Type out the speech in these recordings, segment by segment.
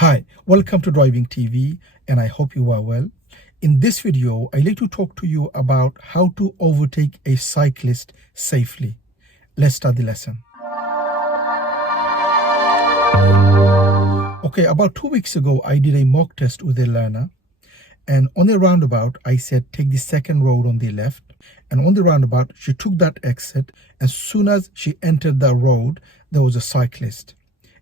Hi, welcome to Driving TV, and I hope you are well. In this video, I'd like to talk to you about how to overtake a cyclist safely. Let's start the lesson. Okay, about 2 weeks ago, I did a mock test with a learner, and on the roundabout, I said take the second road on the left, and on the roundabout, she took that exit. As soon as she entered the road, there was a cyclist.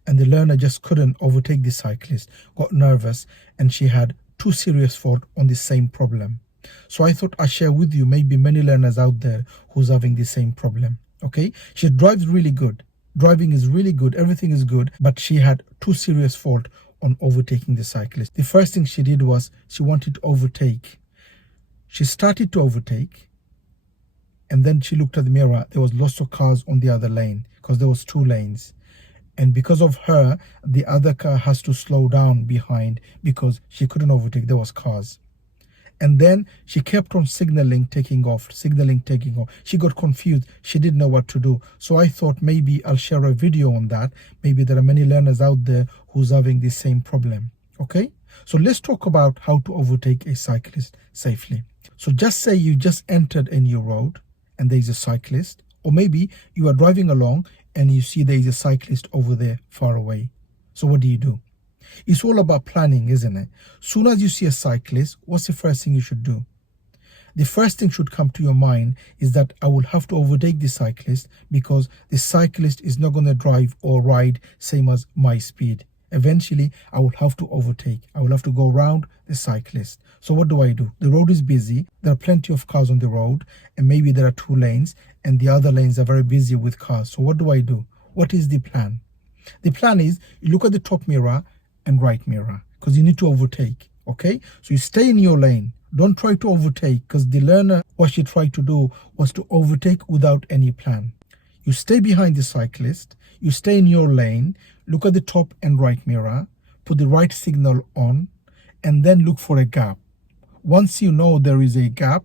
And the learner just couldn't overtake the cyclist, got nervous, and she had two serious faults on the same problem. So I thought I'd share with you maybe many learners out there who's having the same problem. Okay, she drives really good. Driving is really good, everything is good, but she had two serious faults on overtaking the cyclist. The first thing she did was she wanted to overtake. She started to overtake, and then she looked at the mirror. There was lots of cars on the other lane because there was two lanes. And because of her, the other car has to slow down behind because she couldn't overtake. There was cars. And then she kept on signaling, taking off. She got confused. She didn't know what to do. So I thought maybe I'll share a video on that. Maybe there are many learners out there who's having the same problem. Okay? So let's talk about how to overtake a cyclist safely. So just say you just entered a new road and there's a cyclist, or maybe you are driving along and you see there is a cyclist over there far away. So what do? It's all about planning, isn't it? Soon as you see a cyclist, what's the first thing you should do? The first thing should come to your mind is that I will have to overtake the cyclist because the cyclist is not going to drive or ride same as my speed. Eventually, I will have to overtake. I will have to go around the cyclist. So what do? The road is busy. There are plenty of cars on the road, and maybe there are two lanes, and the other lanes are very busy with cars. So what do? What is the plan? The plan is you look at the top mirror and right mirror because you need to overtake. Okay? So you stay in your lane. Don't try to overtake because the learner, what she tried to do was to overtake without any plan. You stay behind the cyclist, you stay in your lane, look at the top and right mirror, put the right signal on, and then look for a gap. Once you know there is a gap,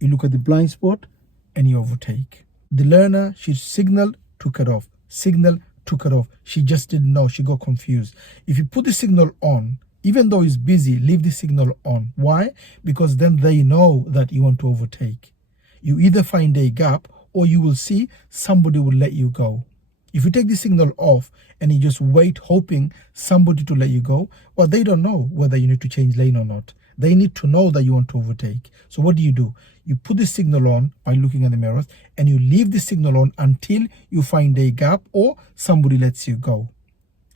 you look at the blind spot and you overtake. The learner, she signaled, took it off. She just didn't know, she got confused. If you put the signal on, even though it's busy, leave the signal on. Why? Because then they know that you want to overtake. You either find a gap or you will see somebody will let you go. If you take the signal off and you just wait hoping somebody to let you go, well, they don't know whether you need to change lane or not. They need to know that you want to overtake. So what do? You put the signal on by looking at the mirrors and you leave the signal on until you find a gap or somebody lets you go.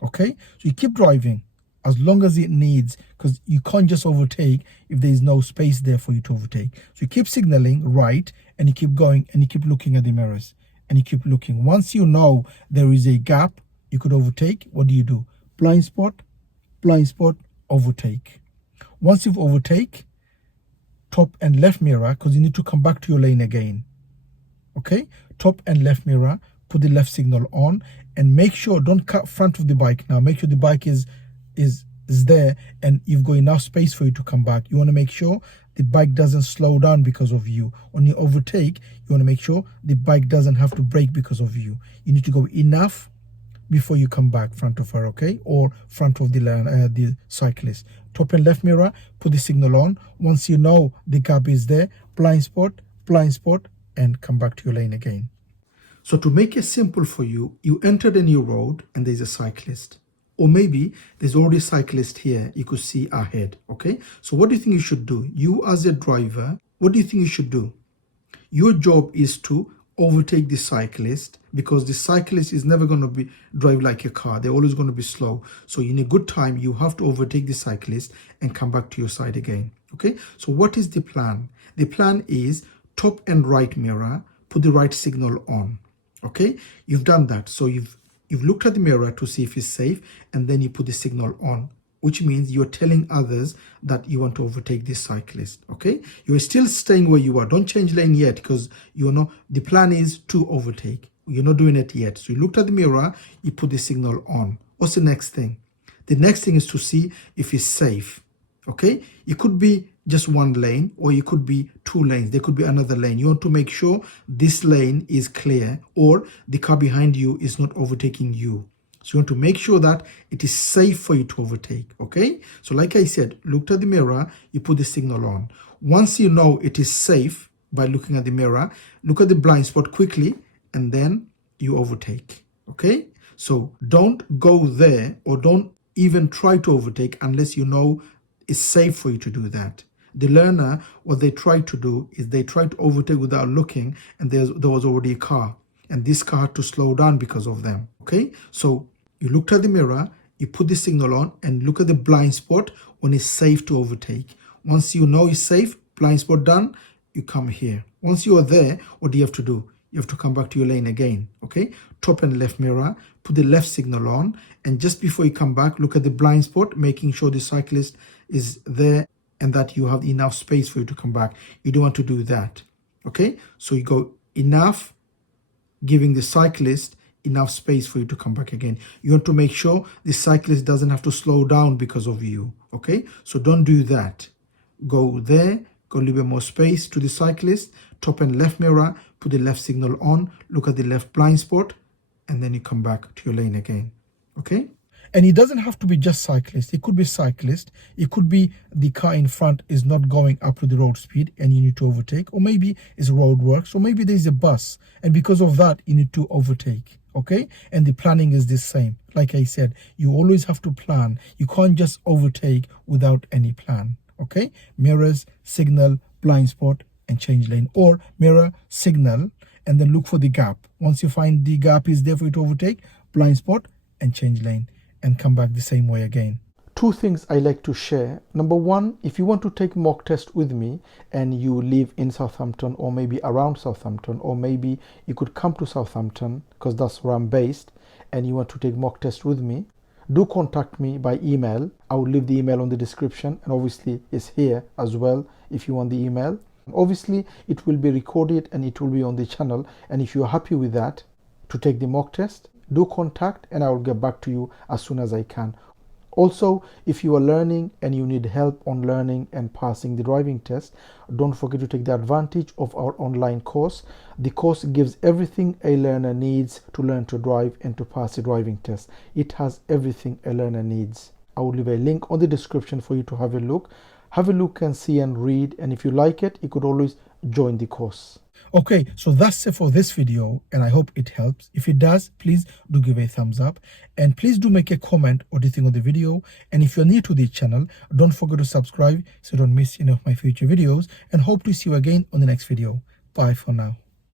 Okay? So you keep driving as long as it needs, because you can't just overtake if there is no space there for you to overtake. So you keep signaling right and you keep going and you keep looking at the mirrors and you keep looking. Once you know there is a gap you could overtake, what do? Blind spot, overtake. Once you've overtake, top and left mirror, because you need to come back to your lane again. Okay? Top and left mirror, put the left signal on and make sure, don't cut front of the bike now. Make sure the bike is there and you've got enough space for you to come back. You want to make sure the bike doesn't slow down because of you. When you overtake, you want to make sure the bike doesn't have to brake because of you. You need to go enough before you come back front of her, okay? Or front of the cyclist. Top and left mirror, put the signal on. Once you know the gap is there, blind spot, and come back to your lane again. So to make it simple for you, you entered a new road and there's a cyclist. Or maybe there's already a cyclist here you could see ahead, okay? So what do you think you should do? You as a driver, what do you think you should do? Your job is to overtake the cyclist because the cyclist is never going to drive like a car. They're always going to be slow. So in a good time, you have to overtake the cyclist and come back to your side again, okay? So what is the plan? The plan is top and right mirror, put the right signal on, okay? You've done that. So you've looked at the mirror to see if it's safe, and then you put the signal on, which means you're telling others that you want to overtake this cyclist, okay? You're still staying where you are. Don't change lane yet because the plan is to overtake. You're not doing it yet. So you looked at the mirror, you put the signal on. What's the next thing? The next thing is to see if it's safe, okay? It could be just one lane or it could be two lanes. There could be another lane. You want to make sure this lane is clear or the car behind you is not overtaking you. So you want to make sure that it is safe for you to overtake, okay? So like I said, look at the mirror, you put the signal on. Once you know it is safe by looking at the mirror, look at the blind spot quickly, and then you overtake, okay? So don't go there, or don't even try to overtake unless you know it's safe for you to do that. The learner, what they try to do is they try to overtake without looking, and there was already a car, and this car had to slow down because of them, okay? So you looked at the mirror, you put the signal on, and look at the blind spot when it's safe to overtake. Once you know it's safe, blind spot done, you come here. Once you are there, what do you have to do? You have to come back to your lane again, okay? Top and left mirror, put the left signal on, and just before you come back, look at the blind spot, making sure the cyclist is there and that you have enough space for you to come back. You don't want to do that, okay? So you go enough, giving the cyclist enough space for you to come back again. You want to make sure the cyclist doesn't have to slow down because of you, okay? So don't do that. Go there, go a little bit more space to the cyclist, top and left mirror, put the left signal on, look at the left blind spot, and then you come back to your lane again, okay? And it doesn't have to be just cyclist. It could be cyclist. It could be the car in front is not going up to the road speed and you need to overtake. Or maybe it's roadworks. Or maybe there's a bus. And because of that, you need to overtake. Okay? And the planning is the same. Like I said, you always have to plan. You can't just overtake without any plan. Okay? Mirrors, signal, blind spot, and change lane. Or mirror, signal, and then look for the gap. Once you find the gap is there for you to overtake, blind spot, and change lane, and come back the same way again. Two things I like to share. Number one, if you want to take mock test with me and you live in Southampton or maybe around Southampton, or maybe you could come to Southampton because that's where I'm based, and you want to take mock test with me, do contact me by email. I will leave the email on the description, and obviously it's here as well if you want the email. Obviously it will be recorded and it will be on the channel, and if you're happy with that to take the mock test, do contact and I will get back to you as soon as I can. Also, if you are learning and you need help on learning and passing the driving test, don't forget to take the advantage of our online course. The course gives everything a learner needs to learn to drive and to pass the driving test. It has everything a learner needs. I will leave a link on the description for you to have a look. Have a look and see and read, and if you like it, you could always join the course. Okay, so that's it for this video, and I hope it helps. If it does, please do give a thumbs up, and please do make a comment what you think of the video. And if you're new to the channel, don't forget to subscribe so you don't miss any of my future videos, and hope to see you again on the next video. Bye for now.